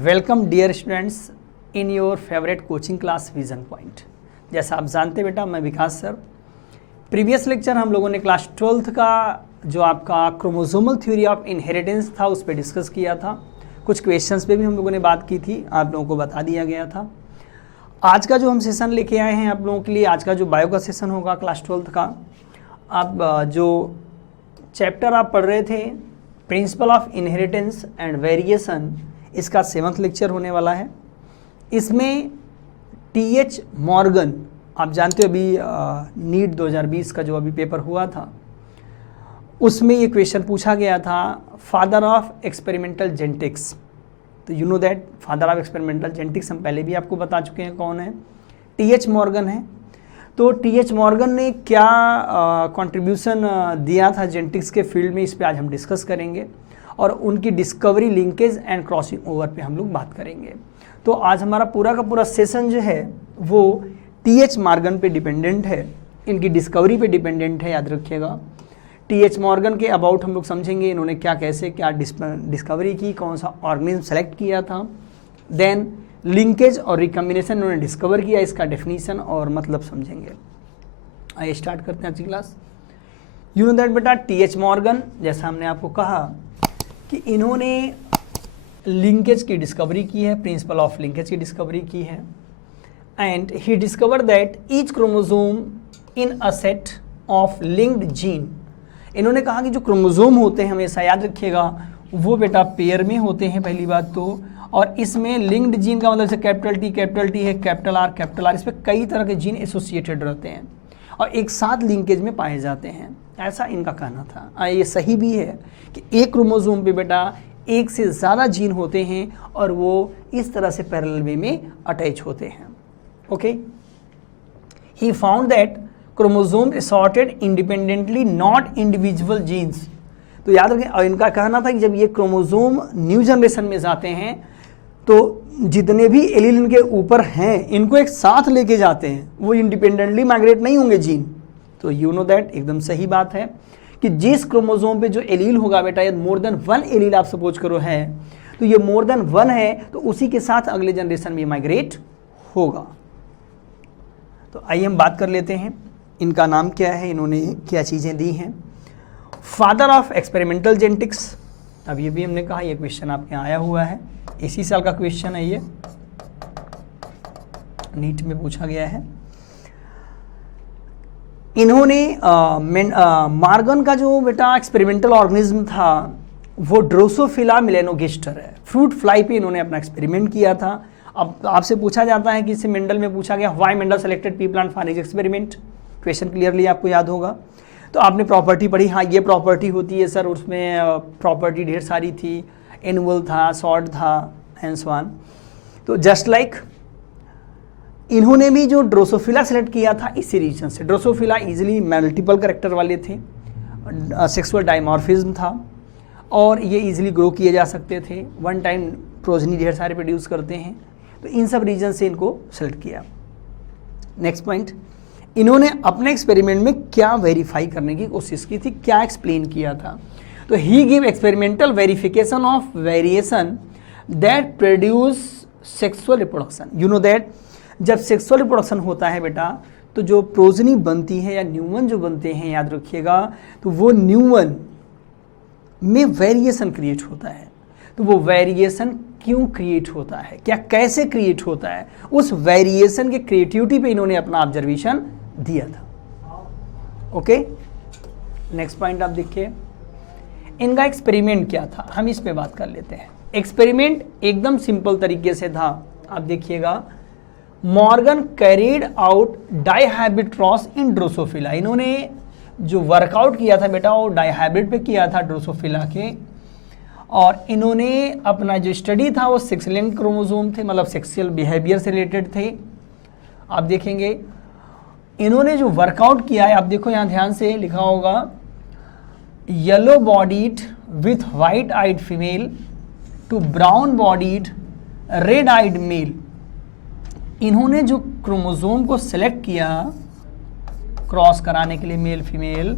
Welcome dear students in your favourite coaching class vision point. जैसा आप जानते बेटा, मैं विकास सर। प्रीवियस लेक्चर हम लोगों ने क्लास 12th का जो आपका क्रोमोसोमल थ्योरी ऑफ इनहेरिटेंस था उस पर डिस्कस किया था। कुछ क्वेश्चंस पे भी हम लोगों ने बात की थी, आप लोगों को बता दिया गया था। आज का जो हम सेशन लेके आए हैं आप लोगों के लिए, आज का जो बायो का सेशन होगा क्लास 12th का, आप जो चैप्टर आप पढ़ रहे थे principle of inheritance and variation, इसका 7th लेक्चर होने वाला है। इसमें टी.एच. मॉर्गन, आप जानते हो अभी नीट 2020 का जो अभी पेपर हुआ था उसमें ये क्वेश्चन पूछा गया था, फादर ऑफ एक्सपेरिमेंटल जेनेटिक्स। तो you know that father of experimental genetics हम पहले भी आपको बता चुके हैं कौन है, टी.एच. मॉर्गन है। तो टी.एच. मॉर्गन ने क्या कंट्रीब्यूशन दिया था जेनेटिक्स के फील्ड में, इस पे आज हम डिस्कस करेंगे और उनकी discovery, linkage and crossing over पे हम लोग बात करेंगे। तो आज हमारा पूरा का पूरा सेशन जो है वो टी.एच. मॉर्गन पे डिपेंडेंट है, इनकी डिस्कवरी पे डिपेंडेंट है, याद रखिएगा। टी.एच. मॉर्गन के अबाउट हम लोग समझेंगे, इन्होंने क्या कैसे क्या डिस्कवरी की, कौन सा ऑर्गेनिज्म सेलेक्ट किया था, देन लिंकेज और रिकम्बिनेशन उन्होंने डिस्कवर किया, इसका डेफिनीशन और मतलब समझेंगे। आइए स्टार्ट करते हैं आज की क्लास। यू नो दैट बेटा, टी.एच. मॉर्गन, जैसा हमने आपको कहा कि इन्होंने लिंकेज की डिस्कवरी की है, प्रिंसिपल ऑफ लिंकेज की डिस्कवरी की है। And he discover that each chromosome in a set of linked gene. इन्होंने कहा कि जो क्रोमोसोम होते हैं, हमेशा याद रखिएगा, वो बेटा पेयर में होते हैं पहली बात तो, और इसमें लिंक्ड जीन का मतलब जैसे कैपिटल टी है, कैपिटल आर, इस पर कई तरह के जीन एसोसिएटेड रहते हैं और एक साथ लिंकेज में पाए जाते हैं, ऐसा इनका कहना था। ये सही भी है कि एक क्रोमोसोम पे बेटा एक से ज़्यादा जीन होते हैं और वो इस तरह से पैरेलल वे में अटैच होते हैं। Okay, he found that chromosome assorted independently, not individual genes. तो याद रखें, और इनका कहना था कि जब ये क्रोमोसोम न्यू जनरेशन में जाते हैं तो जितने भी एलील इनके ऊपर हैं इनको एक साथ लेके जाते हैं, वो इंडिपेंडेंटली माइग्रेट नहीं होंगे जीन। तो यू नो दैट एकदम सही बात है कि जिस क्रोमोसोम पे जो एलील होगा बेटा, ये मोर देन 1 एलील आप सपोज करो है, तो ये मोर देन 1 है तो उसी के साथ अगले जनरेशन में माइग्रेट होगा। तो आइए हम बात कर लेते हैं इनका नाम क्या है, इन्होंने क्या चीज़ें दी हैं। फादर ऑफ एक्सपेरिमेंटल जेनेटिक्स, अब ये भी हमने कहा, ये क्वेश्चन आपके यहाँ आया हुआ है, इसी साल का क्वेश्चन है, ये नीट में पूछा गया है। इन्होंने मॉर्गन का जो बेटा एक्सपेरिमेंटल ऑर्गेनिज्म था वो ड्रोसोफिला मिलेनोगास्टर है, फ्रूट फ्लाई पे इन्होंने अपना एक्सपेरिमेंट किया था। अब आपसे पूछा जाता है कि इससे मेंडल में पूछा गया, why Mendel selected P plant for his experiment, question clearly आपको याद होगा। तो आपने प्रॉपर्टी पढ़ी, हाँ ये प्रॉपर्टी होती है सर, उसमें प्रॉपर्टी ढेर सारी थी, एनुअल था, शॉर्ट था एंड सो ऑन। तो जस्ट लाइक इन्होंने भी जो ड्रोसोफिला सेलेक्ट किया था इसी रीजन से। ड्रोसोफिला इजीली मल्टीपल कैरेक्टर वाले थे, सेक्सुअल डायमॉर्फिज्म था और ये इजीली ग्रो किए जा सकते थे, वन टाइम प्रोजनी ढेर सारे प्रोड्यूस करते हैं, तो इन सब रीजन से इनको सेलेक्ट किया। नेक्स्ट पॉइंट, इन्होंने अपने एक्सपेरिमेंट में क्या वेरीफाई करने की कोशिश की थी, क्या एक्सप्लेन किया था। तो he give experimental verification of variation that produce sexual reproduction. You know that जब सेक्सुअल रिप्रोडक्शन होता है बेटा, तो जो प्रोजनी बनती है या न्यूमन जो बनते हैं, याद रखिएगा, तो वो न्यूमन में वेरिएशन क्रिएट होता है। तो वो वेरिएशन क्यों क्रिएट होता है, क्या कैसे क्रिएट होता है, उस वेरिएशन के क्रिएटिविटी पे इन्होंने अपना ऑब्जर्वेशन दिया था। ओके, नेक्स्ट पॉइंट आप देखिए, इनका एक्सपेरिमेंट क्या था, हम इस पे बात कर लेते हैं। एक्सपेरिमेंट एकदम सिंपल तरीके से था, आप देखिएगा। Morgan carried out dihybrid cross in Drosophila. इन्होंने जो वर्कआउट किया था बेटा वो डाइहाइब्रिड पे किया था ड्रोसोफिला के, और इन्होंने अपना जो स्टडी था वो 6 लिंक क्रोमोसोम थे, मतलब सेक्सुअल बिहेवियर से रिलेटेड थे। आप देखेंगे इन्होंने जो वर्कआउट किया है, आप देखो यहाँ ध्यान से लिखा होगा, yellow bodied with white eyed female to brown bodied red eyed male. इन्होंने जो क्रोमोसोम को सेलेक्ट किया क्रॉस कराने के लिए मेल फीमेल,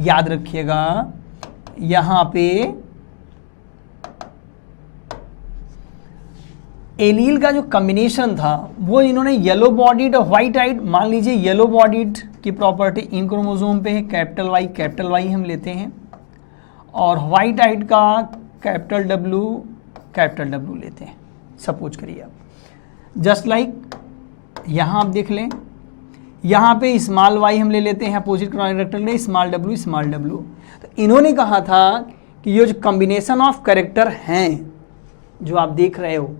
याद रखिएगा यहाँ पे एलील का जो कॉम्बिनेशन था वो इन्होंने येलो बॉडीड और व्हाइट आइड, मान लीजिए येलो बॉडीड की प्रॉपर्टी इन क्रोमोसोम पे है, कैपिटल वाई हम लेते हैं, और व्हाइट आइड का कैपिटल डब्ल्यू लेते हैं, सपोज करिए आप। जस्ट लाइक यहाँ आप देख लें, यहाँ पे स्मॉल वाई हम ले लेते हैं, अपोजिट कैरेक्टर स्मॉल डब्ल्यू। तो इन्होंने कहा था कि ये जो कॉम्बिनेशन ऑफ कैरेक्टर हैं जो आप देख रहे हो,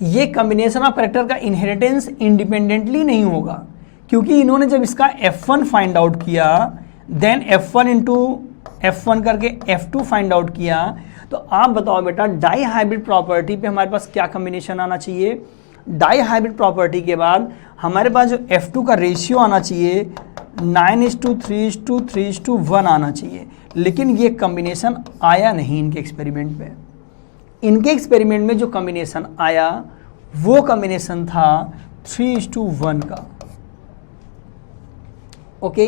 ये कॉम्बिनेशन ऑफ कैरेक्टर का इनहेरिटेंस इंडिपेंडेंटली नहीं होगा, क्योंकि इन्होंने जब इसका F1 फाइंड आउट किया, देन F1 इंटू F1 करके F2 फाइंड आउट किया, तो आप बताओ बेटा डाई हाइब्रिड प्रॉपर्टी पे हमारे पास क्या कॉम्बिनेशन आना चाहिए? डाई हाइब्रिड प्रॉपर्टी के बाद हमारे पास जो F2 का रेशियो आना चाहिए 9:3:3:1 आना चाहिए, लेकिन ये कॉम्बिनेशन आया नहीं इनके एक्सपेरिमेंट में। इनके एक्सपेरिमेंट में जो कॉम्बिनेशन आया वो कॉम्बिनेशन था 3:1 का। ओके,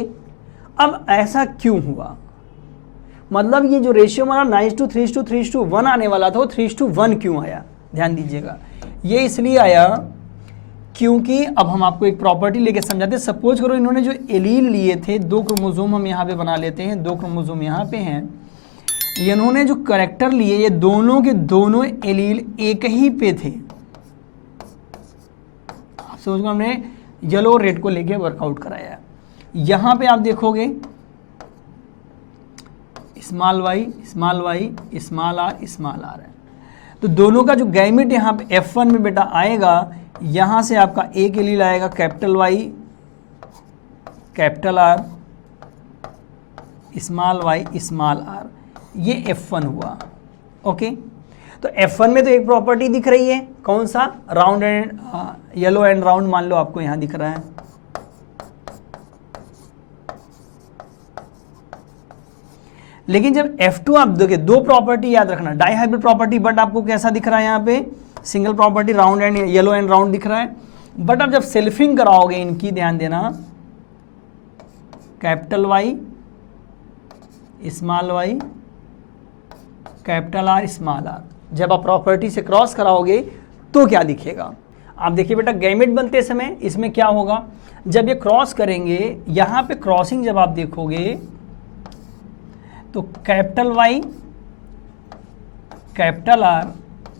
अब ऐसा क्यों हुआ? मतलब ये जो रेशियो हमारा 9:3:3:1 आने वाला था वो 3:1 क्यों आया? ध्यान दीजिएगा, ये इसलिए आया क्योंकि अब हम आपको एक प्रॉपर्टी लेके समझाते हैं। सपोज करो इन्होंने जो एलील लिए थे, 2 क्रोमोसोम हम यहाँ पे बना लेते हैं, 2 क्रोमोसोम यहाँ पे हैं, इन्होंने जो कैरेक्टर लिए ये दोनों के दोनों एलील एक ही पे थे। आप समझ, हमने येलो और रेड को लेके वर्कआउट कराया। यहाँ पे आप देखोगे स्मॉल वाई स्मॉल आर है, तो दोनों का जो गैमेट यहाँ पे F1 में बेटा आएगा, यहाँ से आपका एक एलील आएगा capital Y capital R, small R, ये F1 हुआ। ओके, तो F1 में तो एक प्रॉपर्टी दिख रही है, कौन सा? Round and yellow and round मान लो आपको यहाँ दिख रहा है। लेकिन जब F2 आप देखिए, 2 प्रॉपर्टी याद रखना, डाई हाइब्रिड प्रॉपर्टी, बट आपको कैसा दिख रहा है यहाँ पे? Single property, round and yellow and round दिख रहा है। बट अब जब सेल्फिंग कराओगे इनकी, ध्यान देना, capital Y small Y capital R small R, जब आप प्रॉपर्टी से क्रॉस कराओगे तो क्या दिखेगा? आप देखिए बेटा, गैमेट बनते समय इसमें क्या होगा, जब ये क्रॉस करेंगे, यहाँ पे क्रॉसिंग जब आप देखोगे तो capital Y capital R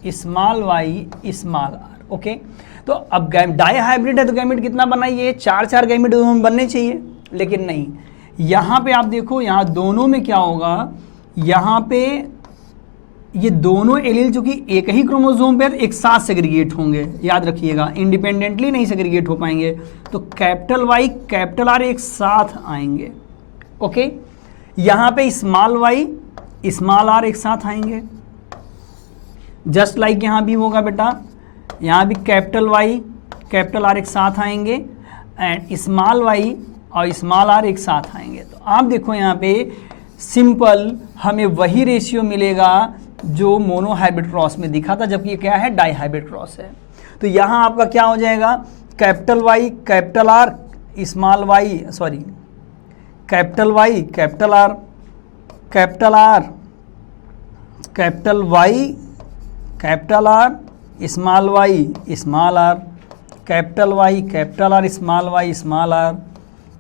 small Y small R. Okay, तो अब डाई हाइब्रिड है तो गैमेट कितना बनाइए? 4 गैमेट बनने चाहिए, लेकिन नहीं। यहाँ पे आप देखो, यहाँ दोनों में क्या होगा, यहाँ पे ये दोनों एलील चूंकि एक ही क्रोमोसोम पे एक साथ सेग्रीगेट होंगे, याद रखिएगा, इंडिपेंडेंटली नहीं सेग्रीगेट हो पाएंगे, तो कैपिटल वाई कैपिटल आर एक साथ आएंगे। ओके, यहाँ पे स्मॉल वाई स्मॉल आर एक साथ आएंगे। जस्ट लाइक यहाँ भी होगा बेटा, यहाँ भी कैपिटल वाई कैपिटल आर एक साथ आएंगे, एंड स्मॉल वाई और स्मॉल आर एक साथ आएंगे। तो आप देखो यहाँ पे सिंपल हमें वही रेशियो मिलेगा जो मोनो हाइब्रिड क्रॉस में दिखा था, जबकि ये क्या है? डाई हाइब्रिड क्रॉस है। तो यहाँ आपका क्या हो जाएगा? Capital Y capital R small Y, sorry, capital Y capital R capital R capital Y capital R small Y small R, capital Y capital R small Y small R,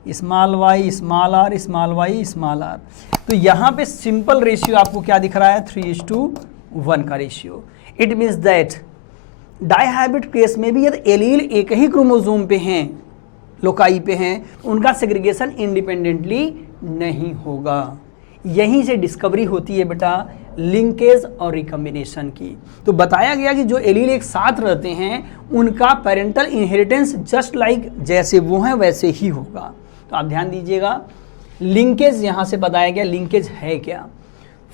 small Y small R small Y small R. तो यहाँ पे simple ratio आपको क्या दिख रहा है? 3:1 का रेशियो। It means that dihybrid case में भी यदि एलील एक ही क्रोमोसोम पे हैं, लोकाई पे हैं, उनका सेग्रीगेशन इंडिपेंडेंटली नहीं होगा। यहीं से डिस्कवरी होती है बेटा लिंकेज और रिकॉम्बिनेशन की। तो बताया गया कि जो एलील एक साथ रहते हैं उनका पेरेंटल इनहेरिटेंस जस्ट लाइक जैसे वो हैं वैसे ही होगा। तो आप ध्यान दीजिएगा, लिंकेज यहाँ से बताया गया। लिंकेज है क्या?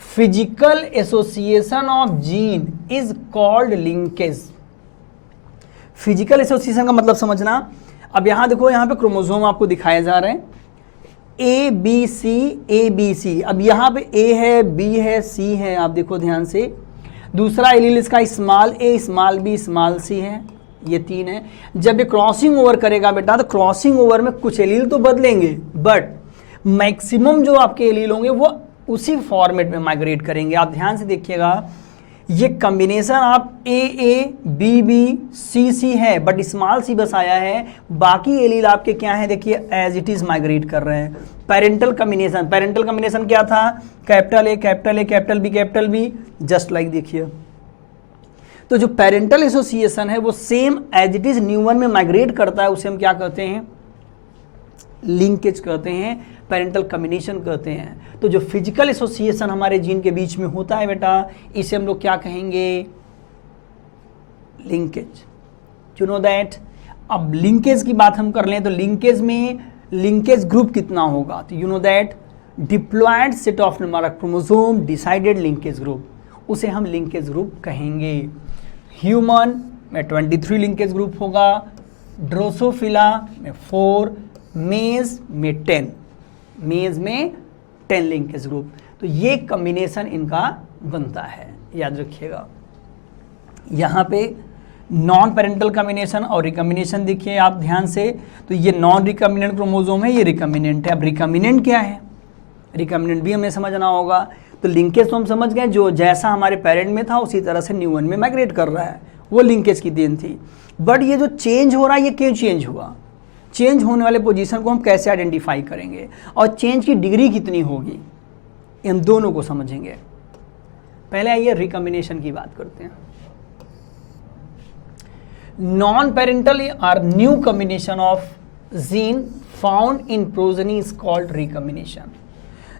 Physical association of gene is called linkage. Physical association का मतलब समझना। अब यहाँ देखो, यहाँ पे क्रोमोसोम आपको दिखाए जा रहे हैं ए बी सी। अब यहाँ पे ए है, बी है, सी है, आप देखो ध्यान से। दूसरा एलील इसका स्मॉल ए स्मॉल बी स्मॉल सी है, ये 3 है। जब ये क्रॉसिंग ओवर करेगा बेटा, तो क्रॉसिंग ओवर में कुछ एलील तो बदलेंगे, बट मैक्सिमम जो आपके एलील होंगे वो उसी फॉर्मेट में माइग्रेट करेंगे। आप ध्यान से देखिएगा, ये कॉम्बिनेशन आप ए ए बी बी सी सी है, बट स्मॉल सी बस आया है, बाकी एलील आपके क्या है देखिए एज इट इज माइग्रेट कर रहे हैं। पेरेंटल कॉम्बिनेशन क्या था, capital A capital B just like देखिए। तो जो पेरेंटल एसोसिएशन है वो सेम एज इट इज न्यूमन में माइग्रेट करता है, उसे हम क्या कहते हैं, लिंकेज कहते हैं, पेरेंटल कॉम्बिनेशन कहते हैं। तो जो फिजिकल एसोसिएशन हमारे जीन के बीच में होता है बेटा, इसे हम लोग क्या कहेंगे, लिंकेज। You know that. अब लिंकेज की बात हम कर लें तो लिंकेज में लिंकेज ग्रुप कितना होगा, तो you know that diploid set of number of chromosome decided linkage group, उसे हम लिंकेज ग्रुप कहेंगे। ह्यूमन में 23 लिंकेज ग्रुप होगा, ड्रोसोफिला में 4, मेज में 10, मेज में 10 लिंकेज ग्रुप। तो ये कॉम्बिनेशन इनका बनता है, याद रखिएगा। यहाँ पे नॉन पेरेंटल कॉम्बिनेशन और रिकॉम्बिनेशन देखिए आप ध्यान से, तो ये नॉन रिकॉम्बिनेंट क्रोमोसोम है, ये रिकॉम्बिनेंट है। अब रिकॉम्बिनेंट क्या है, रिकॉम्बिनेंट भी हमें समझना होगा। तो लिंकेज तो हम समझ गए, जो जैसा हमारे पेरेंट में था उसी तरह से न्यूवन में माइग्रेट कर रहा है, वो लिंकेज की देन थी। बट ये जो चेंज हो रहा है ये क्यों चेंज हुआ, चेंज होने वाले पोजीशन को हम कैसे आइडेंटिफाई करेंगे और चेंज की डिग्री कितनी होगी, इन दोनों को समझेंगे। पहले आइए रिकॉम्बिनेशन की बात करते हैं। नॉन पेरेंटल और new combination of gene found in progeny is called recombination.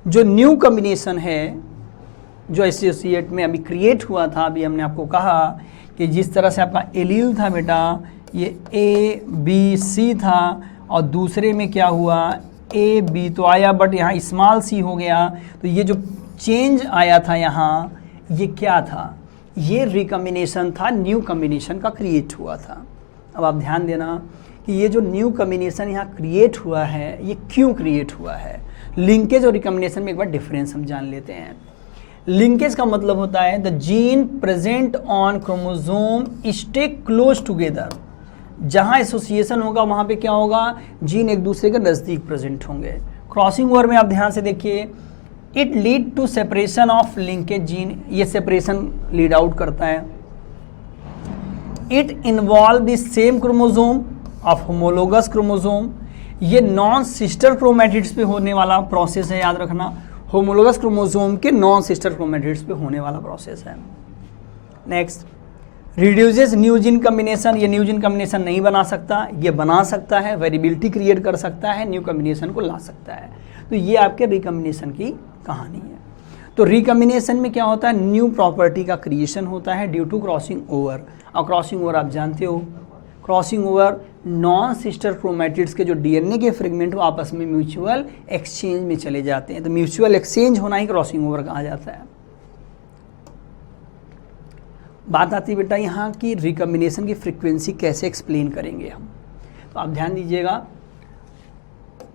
जो न्यू कॉम्बिनेशन है, जो एसोसिएट में अभी क्रिएट हुआ था, अभी हमने आपको कहा कि जिस तरह से आपका एलील था बेटा, ये ए बी सी था और दूसरे में क्या हुआ ए बी तो आया, बट यहाँ स्मॉल सी हो गया। तो ये जो चेंज आया था यहाँ, ये क्या था, ये रिकॉम्बिनेशन था, न्यू कॉम्बिनेशन का क्रिएट हुआ था। अब आप ध्यान देना कि ये जो न्यू कॉम्बिनेशन यहाँ क्रिएट हुआ है, ये क्यों क्रिएट हुआ है। लिंकेज और रिकॉम्बिनेशन में एक बार डिफरेंस हम जान लेते हैं। लिंकेज का मतलब होता है the gene present on chromosome stay close together. जहाँ एसोसिएशन होगा वहाँ पे क्या होगा, जीन एक दूसरे के नज़दीक प्रेजेंट होंगे। क्रॉसिंग ओवर में आप ध्यान से देखिए, it lead to separation of linkage gene, ये सेपरेशन लीड आउट करता है। It involve the same chromosome of homologous chromosome, ये नॉन सिस्टर क्रोमैटिड्स पे होने वाला प्रोसेस है, याद रखना। होमोलोगस क्रोमोसोम के नॉन सिस्टर क्रोमैटिड्स पे होने वाला प्रोसेस है। Next, reduces new gene combination, ये न्यू जीन कॉम्बिनेशन नहीं बना सकता, ये बना सकता है, वेरिएबिलिटी क्रिएट कर सकता है, न्यू कॉम्बिनेशन को ला सकता है। तो ये आपके रिकॉम्बिनेशन की कहानी है। तो रिकॉम्बिनेशन में क्या होता है, न्यू प्रॉपर्टी का क्रिएशन होता है ड्यू टू क्रॉसिंग ओवर। और क्रॉसिंग ओवर आप जानते हो, crossing over non sister chromatids के जो डीएनए के फ्रेगमेंट वो आपस में म्यूचुअल एक्सचेंज में चले जाते हैं। तो म्यूचुअल एक्सचेंज होना ही क्रॉसिंग ओवर कहा जाता है। बात आती है बेटा यहाँ की रिकॉम्बिनेशन की फ्रीक्वेंसी कैसे एक्सप्लेन करेंगे हम। तो आप ध्यान दीजिएगा,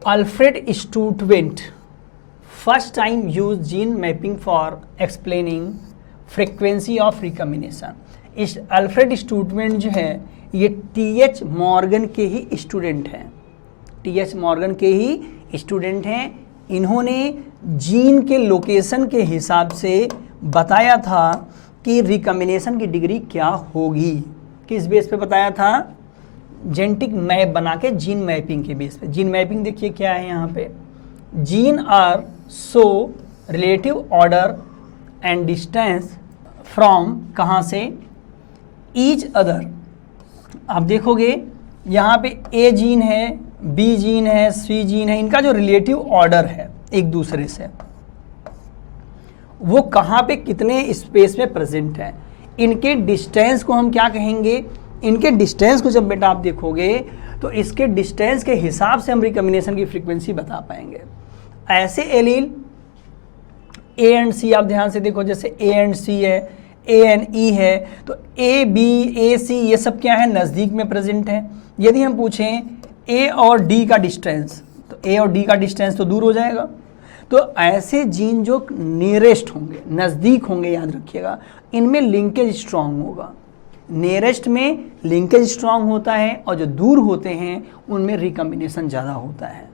Alfred Sturtevant first time use gene mapping for explaining frequency of recombination. इस अल्फ्रेड स्टूटवेंट जो है ये टी.एच. मॉर्गन के ही स्टूडेंट हैं, टी.एच. मॉर्गन के ही स्टूडेंट हैं। इन्होंने जीन के लोकेशन के हिसाब से बताया था कि रिकॉम्बिनेशन की डिग्री क्या होगी। किस बेस पे बताया था, जेनेटिक मैप बना के, जीन मैपिंग के बेस पे। जीन मैपिंग देखिए क्या है यहाँ पे, gene are so relative order and distance from कहाँ से, ईच अदर। आप देखोगे यहाँ पे ए जीन है, बी जीन है, सी जीन है, इनका जो रिलेटिव ऑर्डर है एक दूसरे से, वो कहाँ पे कितने स्पेस में प्रेजेंट है। इनके डिस्टेंस को हम क्या कहेंगे, इनके डिस्टेंस को जब बेटा आप देखोगे तो इसके डिस्टेंस के हिसाब से हम रिकॉम्बिनेशन की फ्रीक्वेंसी बता पाएंगे। ऐसे एलील ए एंड सी, आप ध्यान से देखो, जैसे ए एंड सी है, ए एंड ई है, तो ए बी ए सी ये सब क्या है, नज़दीक में प्रेजेंट है। यदि हम पूछें ए और डी का डिस्टेंस, तो ए और डी का डिस्टेंस तो दूर हो जाएगा। तो ऐसे जीन जो नियरेस्ट होंगे, नज़दीक होंगे, याद रखिएगा, इनमें लिंकेज स्ट्रांग होगा। नियरेस्ट में लिंकेज स्ट्रांग होता है और जो दूर होते हैं उनमें रिकॉम्बिनेशन ज़्यादा होता है।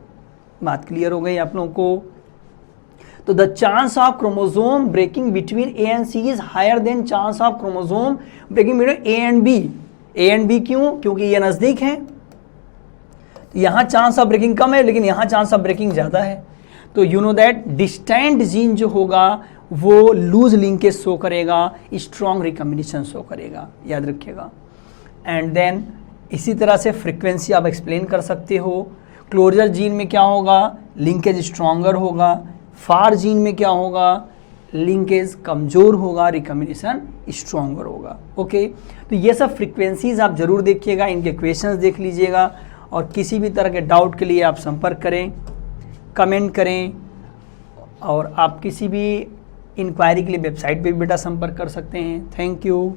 बात क्लियर हो गई आप लोगों को। तो the chance of chromosome breaking between A and C is higher than chance of chromosome breaking between A and B. A and B क्यों? क्योंकि ये नजदीक हैं, यहां चांस ऑफ ब्रेकिंग कम है लेकिन यहां चांस ऑफ ब्रेकिंग ज्यादा है। तो you know that distant gene जो होगा वो लूज लिंकेज शो करेगा, स्ट्रॉन्ग रिकॉम्बिनेशन शो करेगा, याद रखिएगा। एंड देन इसी तरह से फ्रीक्वेंसी आप एक्सप्लेन कर सकते हो। क्लोजर जीन में क्या होगा? लिंकेज स्ट्रॉन्गर होगा। फार जीन में क्या होगा? लिंकेज कमजोर होगा, रिकॉम्बिनेशन स्ट्रॉन्गर होगा। ओके, तो ये सब फ्रीक्वेंसीज आप जरूर देखिएगा, इनके क्वेश्चंस देख लीजिएगा, और किसी भी तरह के डाउट के लिए आप संपर्क करें, कमेंट करें, और आप किसी भी इंक्वायरी के लिए वेबसाइट पे भी बेटा संपर्क कर सकते हैं। Thank you.